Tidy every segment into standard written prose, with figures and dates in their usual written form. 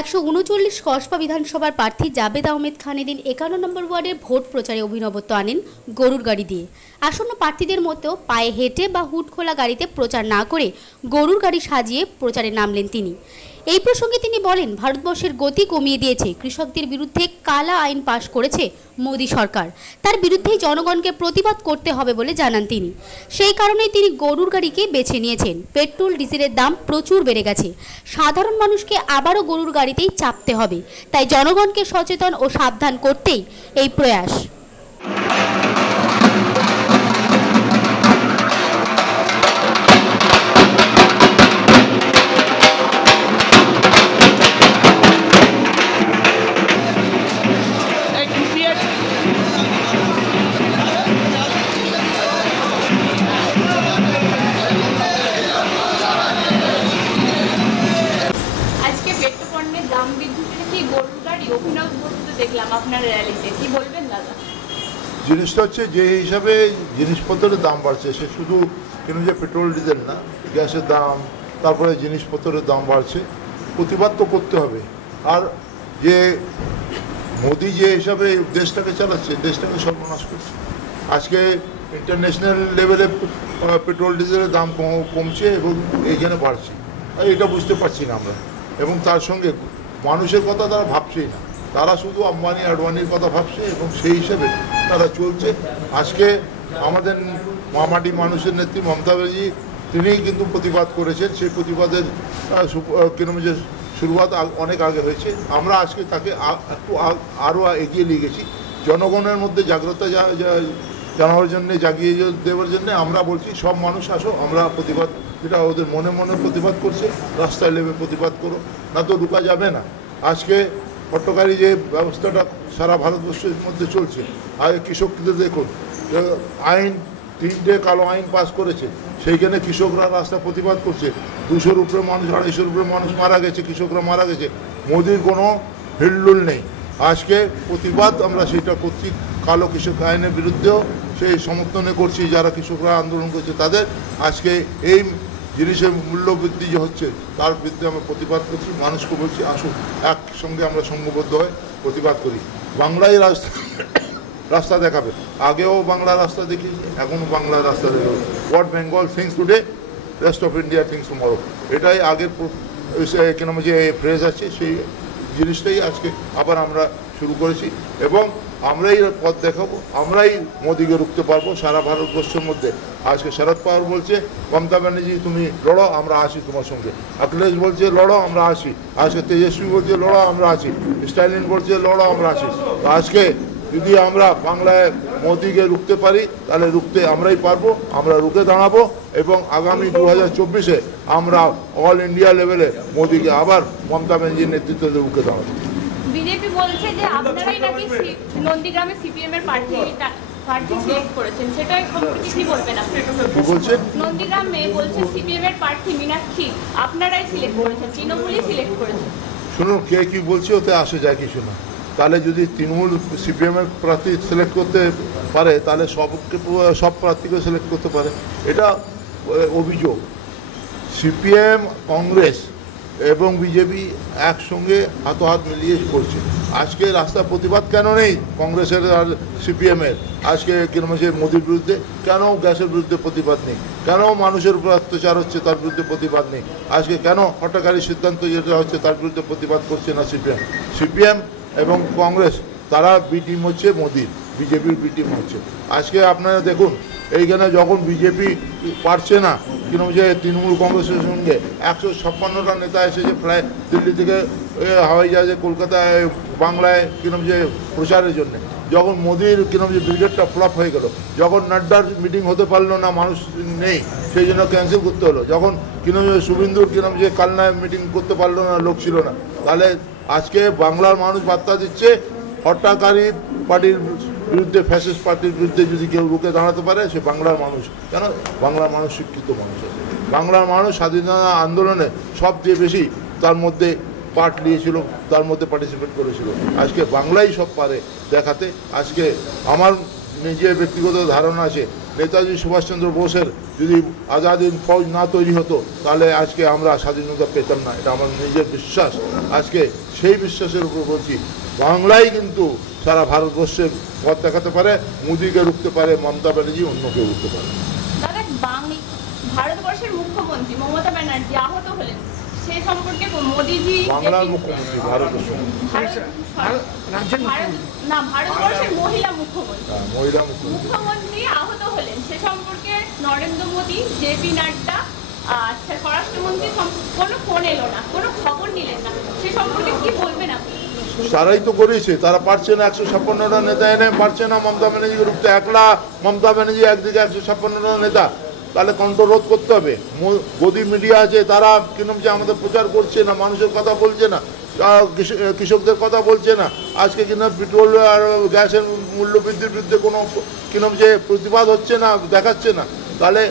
139 কসবা বিধানসভার প্রার্থী জাবেদ আহমেদ খান এদিন 51 নম্বর ওয়ার্ডের ভোট প্রচারে অভিনবত্ব আনেন গরুর গাড়ি দিয়ে। আসন্ন প্রার্থীদের মতো পায়ে হেঁটে বা হুড খোলা গাড়িতে প্রচার না করে গরুর গাড়ি সাজিয়ে প্রচারে নামলেন তিনি। এই প্রসঙ্গে তিনি বলেন, ভারতবর্ষের গতি কমিয়ে দিয়েছে কৃষকদের বিরুদ্ধে কালা আইন পাশ করেছে মোদী সরকার, তার বিরুদ্ধেই জনগণকে প্রতিবাদ করতে হবে বলে জানান তিনি। সেই কারণেই তিনি গরুর গাড়িকে বেছে নিয়েছেন। পেট্রোল ডিজেলের দাম প্রচুর বেড়ে গেছে, সাধারণ মানুষকে আবারও গরুর গাড়িতেই চাপতে হবে, তাই জনগণকে সচেতন ও সাবধান করতেই এই প্রয়াস। দাম বৃদ্ধিতে কি গরুর গাড়ি অভিনব করতে দেখলাম আপনার র্যালিতে, কি বলবেন দাদা? জিনিসটা হচ্ছে যে হিসাবে জিনিসপত্রের দাম বাড়ছে, সে শুধু কিন্তু যে পেট্রোল ডিজেল না, গ্যাসের দাম, তারপরে জিনিসপত্রের দাম বাড়ছে, প্রতিবাদ তো করতে হবে। আর যে মোদি যে হিসাবে দেশটাকে চালাচ্ছে, দেশটাকে সর্বনাশ করছে। আজকে ইন্টারন্যাশনাল লেভেলে পেট্রোল ডিজেলের দাম কমছে এবং এইখানে বাড়ছে, এটা বুঝতে পারছি না আমরা। এবং তার সঙ্গে মানুষের কথা তারা ভাবছেই না, তারা শুধু আম্বানি আডবানির কথা ভাবছে এবং সেই হিসেবে তারা চলছে। আজকে আমাদের মামাটি মানুষের নেত্রী মমতা ব্যানার্জি তিনিই কিন্তু প্রতিবাদ করেছেন। সেই প্রতিবাদের কিরকম যে শুরুয়াত অনেক আগে হয়েছে, আমরা আজকে তাকে একটু আরও এগিয়ে নিয়ে গেছি। জনগণের মধ্যে জাগ্রতা জানাবার জন্যে, জাগিয়ে দেওয়ার জন্যে আমরা বলছি সব মানুষ আসো, আমরা প্রতিবাদ, যেটা ওদের মনে মনে প্রতিবাদ করছে, রাস্তায় নেমে প্রতিবাদ করো, না তো রুকা যাবে না। আজকে হট্টকারী যে ব্যবস্থাটা সারা ভারতবর্ষের মধ্যে চলছে, আগে কৃষকদের দেখুন, আইন 3টে কালো আইন পাস করেছে, সেইখানে কৃষকরা রাস্তা প্রতিবাদ করছে। 200-র উপরে মানুষ, 250-র উপরে মানুষ মারা গেছে, কৃষকরা মারা গেছে, মোদির কোনো হিলডুল নেই। আজকে প্রতিবাদ আমরা সেটা করছি, কালো কৃষক আইনের বিরুদ্ধেও সেই সমর্থনে করছি। যারা কৃষকরা আন্দোলন করছে তাদের আজকে এই জিনিসের মূল্য বৃদ্ধি যে হচ্ছে তার বিরুদ্ধে আমরা প্রতিবাদ করছি। মানুষকে বলছি আসুন, একসঙ্গে আমরা সংঘবদ্ধ হয়ে প্রতিবাদ করি। বাংলায় রাস্তা দেখাবে, আগেও বাংলা রাস্তা দেখিয়েছি, এখনও বাংলা রাস্তা দেখাবে। What Bengal things today, rest of India things tomorrow, এটাই আগের কেন যে ফ্রেজ আছে, সেই জিনিসটাই আজকে আবার আমরা শুরু করেছি এবং আমরাই পথ দেখাবো, আমরাই মোদিকে রুখতে পারবো সারা ভারতবর্ষের মধ্যে। আজকে শরদ পাওয়ার বলছে, মমতা ব্যানার্জি তুমি লড়ো, আমরা আসি তোমার সঙ্গে। অখিলেশ বলছে লড়ো, আমরা আসি। আজকে তেজস্বী বলছে লড়ো, আমরা আসি। স্টালিন বলছে লড়ো, আমরা আসি। তো আজকে যদি আমরা বাংলায় মোদিকে রুখতে পারি, তাহলে রুখতে আমরাই পারবো, আমরা রুখে দাঁড়াবো এবং আগামী 2024-এ আমরা অল ইন্ডিয়া লেভেলে মোদিকে আবার মমতা ব্যানার্জির নেতৃত্বে রুখে দাঁড়াবো। বিজেপি বলছে যে আপনারাই নাকি নন্দীগ্রামে সিপিএম এর প্রার্থী সিলেক্ট করেছেন, সেটা সম্পর্কে কি বলবেন আপনি? কি বলছেন? নন্দীগ্রামে বলছেন সিপিএম এর প্রার্থী মীনাক্ষী আপনারাই সিলেক্ট করেছেন, তৃণমূলই সিলেক্ট করেছেন। শুনুন, কে কি বলছে ওতে আসে যায় কিছু না। তাহলে যদি তৃণমূল সিপিএমের প্রার্থী সিলেক্ট করতে পারে, তাহলে সব প্রার্থীকে সিলেক্ট করতে পারে, এটা অভিযোগ। সিপিএম, কংগ্রেস এবং বিজেপি একসঙ্গে হাত মিলিয়ে করছে। আজকে রাস্তা প্রতিবাদ কেন নেই কংগ্রেসের আর সিপিএমের? আজকে কিরকম হচ্ছে মোদির বিরুদ্ধে, কেন গ্যাসের বিরুদ্ধে প্রতিবাদ নেই? কেন মানুষের উপর অত্যাচার হচ্ছে তার বিরুদ্ধে প্রতিবাদ নেই? আজকে কেন হট্টকারী সিদ্ধান্ত যেটা হচ্ছে তার বিরুদ্ধে প্রতিবাদ করছে না সিপিএম এবং কংগ্রেস? তারা বি টিম হচ্ছে মোদির, বিজেপির বি টিম হচ্ছে। আজকে আপনারা দেখুন, এইখানে যখন বিজেপি পারছে না কিরকম যে তৃণমূল কংগ্রেসের সঙ্গে 156টা নেতা এসেছে প্রায় দিল্লি থেকে হাওয়াই জাহাজে কলকাতায় বাংলায় কিরকম যে প্রচারের জন্য, যখন মোদির কিরকম যে ব্রিগেডটা ফ্লপ হয়ে গেল, যখন নাড্ডার মিটিং হতে পারলো না, মানুষ নেই সেই জন্য ক্যান্সেল করতে হলো, যখন কিরকম যে শুভেন্দুর কিরকম যে কালনায় মিটিং করতে পারলো না, লোক ছিল না, তাহলে আজকে বাংলার মানুষ বার্তা দিচ্ছে হট্টাকারী পার্টির বিরুদ্ধে, ফ্যাসিস্ট পার্টির বিরুদ্ধে যদি কেউ রুখে দাঁড়াতে পারে সে বাংলার মানুষ। কেন? বাংলার মানুষ শিক্ষিত মানুষ আছে, বাংলার মানুষ স্বাধীনতা আন্দোলনে সবচেয়ে বেশি তার মধ্যে পার্ট নিয়েছিল, তার মধ্যে পার্টিসিপেট করেছিল। আজকে বাংলাই সব পারে দেখাতে। আজকে আমার নিজের ব্যক্তিগত ধারণা আছে নেতাজি সুভাষচন্দ্র বোসের যদি আজাদিন ফৌজ না তৈরি হতো তাহলে আজকে আমরা স্বাধীনতা পেতাম না, এটা আমার নিজের বিশ্বাস। আজকে সেই বিশ্বাসের উপর বলছি, বাংলায় কিন্তু সারা ভারতবর্ষের পথ দেখাতে পারে, মোদিকে রুখতে পারে, মমতা ব্যানার্জি অন্য কেউ রুখতে পারে। দাদা, ভারতবর্ষের মুখ্যমন্ত্রী মমতা ব্যানার্জি আহত হলেন, সে সম্পর্কে মোদিজি বাংলার মুখ্যমন্ত্রী, ভারতবর্ষের ভারতবর্ষের মহিলা মুখ্যমন্ত্রী মহিলা মুখ্যমন্ত্রী আহত হলেন, সে সম্পর্কে নরেন্দ্র মোদী, জেপি নাড্ডা, আচ্ছা স্বরাষ্ট্রমন্ত্রী কোনো ফোন এলো না, কোনো খবর নিলেন না, সে সম্পর্কে কি বলবেন আপনি? তারাই তো করেছে, তারা পারছে না, 156টা নেতা এনে পারছে না মমতা ব্যানার্জিকে রুখতে। একলা মমতা ব্যানার্জি একদিকে 156টা নেতা, তাহলে কন্ট্রোল রোধ করতে হবে। গদি মিডিয়া আছে, তারা কিরকম যে আমাদের প্রচার করছে না, মানুষের কথা বলছে না, কৃষকদের কথা বলছে না। আজকে কিনা পেট্রোল আর গ্যাসের মূল্য বৃদ্ধির বিরুদ্ধে কোনো কিরকম যে প্রতিবাদ হচ্ছে না, দেখাচ্ছে না। তাহলে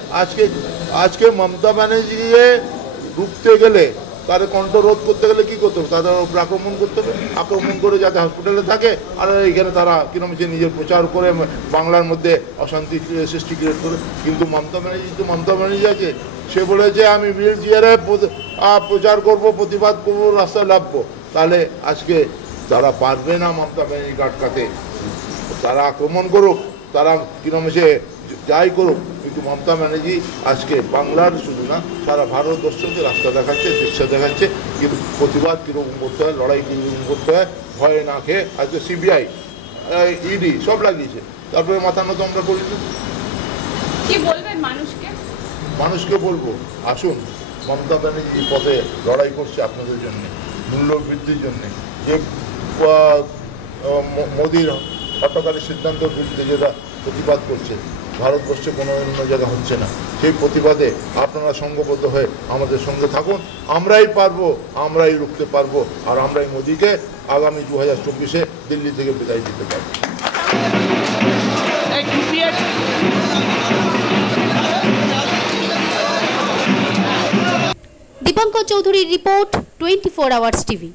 আজকে মমতা ব্যানার্জিকে রুখতে গেলে, তাদের কণ্ঠ রোধ করতে গেলে কী করতে হবে? তাদের উপর আক্রমণ করতে হবে, আক্রমণ করে যাতে হসপিটালে থাকে, আর এখানে তারা কিরকম যে নিজের প্রচার করে বাংলার মধ্যে অশান্তি সৃষ্টি ক্রিয়েট করে। কিন্তু মমতা ব্যানার্জি আছে, সে বলেছে আমি হুইল চেয়ারে প্রচার করব, প্রতিবাদ করব, রাস্তায় লাভবো। তাহলে আজকে তারা পারবে না মমতা ব্যানার্জিকে আটকাতে। তারা আক্রমণ করুক, তারা কিরকম সে যাই করুক, কিন্তু মমতা ব্যানার্জি আজকে বাংলার শুধু না সারা ভারতবর্ষকে রাস্তা দেখাচ্ছে, দৃশ্য দেখাচ্ছে। কিন্তু প্রতিবাদ কীরকম করতে হয়, লড়াই কীরকম করতে হয়, ভয়ে না খেয়ে আজকে সিবিআই, ইডি সব লাগিয়েছে, তারপরে মাথা নত আমরা করি। কি বলবেন মানুষকে বলবো, আসুন মমতা ব্যানার্জি পথে লড়াই করছে আপনাদের জন্য, মূল্য বৃদ্ধির জন্যে, যে মোদির হটকারী সিদ্ধান্তের বিরুদ্ধে যেটা প্রতিবাদ করছে, ভারতবর্ষে কোনো অন্য জায়গা হচ্ছে না। সেই প্রতিবাদে আপনারা সঙ্গবদ্ধ হয়ে আমাদের সঙ্গে থাকুন। আমরাই পারবো, আমরাই রুখতে পারবো, আর আমরাই মোদিকে আগামী 2024-এ দিল্লি থেকে বিদায় দিতে পারবো। দীপঙ্কর চৌধুরীর রিপোর্ট, 24 আওয়ার্স টিভি।